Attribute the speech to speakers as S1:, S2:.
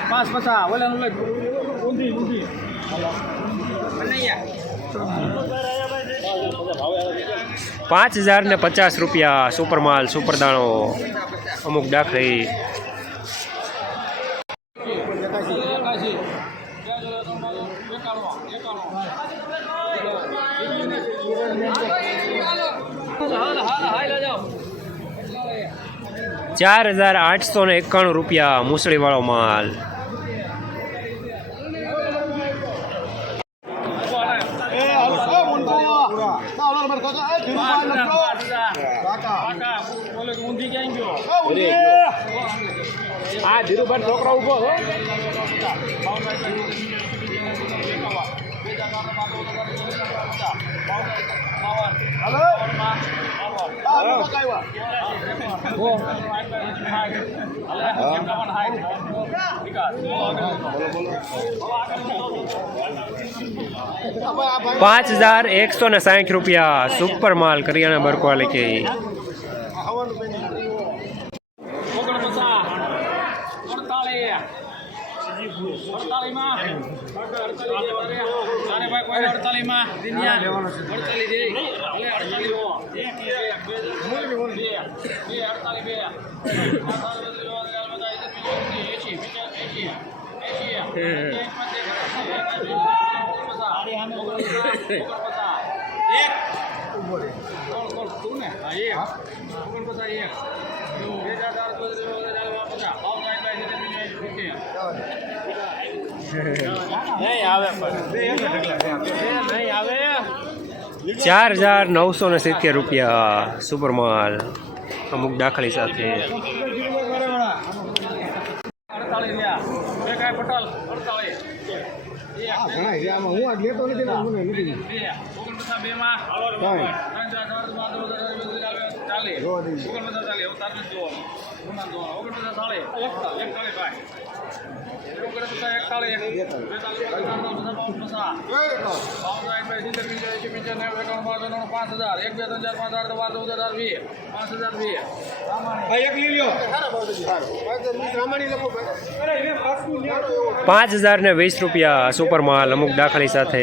S1: પાંચ બે પચાસ પાંચ
S2: હજાર ને પચાસ રૂપિયા સુપર માલ સુપર દાણો અમુક દાખલી. ચાર હજાર આઠસો ને એકાણું રૂપિયા મુસળીવાળો માલ
S1: ગયો હા ધીરુભાઈ છોકરો ઊભો હો.
S2: પાંચ હજાર એકસો ને સાઠ રૂપિયા સુપર માલ કરિયાણા બરકવાલી કે
S1: ઓગણપચાસ અડતાલીસ અડતાલીસમાં તારે ભાઈ કોઈ અડતાલીસમાં અડતાલીસ દે ભલે અડતાલીસ હો. બે, બે, અડતાલીસ બે. એંશી, એંશી, એંશી. એક ઓગણપચાસ એક બે નવ પચાસ
S2: ચાર હજાર નવસો ને સિત્તેર રૂપિયા સુપર માલ અમુક દાખલી સાથે.
S1: અડતાલીસ રહ્યા બે કાંઈ પટલ અડતાલીસ બે ઓગણપચાસ બે માં ત્રણ ચાર ચાર પાંચ દસ ચાલીસ ચાલીસ ઓગણપચાસ ચાલીસ હવે તારે નથી જોવાનું ઓગણપચાસ ચાલીસ એકતાલીસ ભાઈ ઓગણપચાસ એકતાલીસ પાંચ હજાર એક બે ત્રણ ચાર પાંચ આઠ બાર ચૌદ હજાર વીસ પાંચ હજાર વીસ
S2: પાંચ હજાર વીસ રૂપિયા સુપર માલ અમુક દાખલી સાથે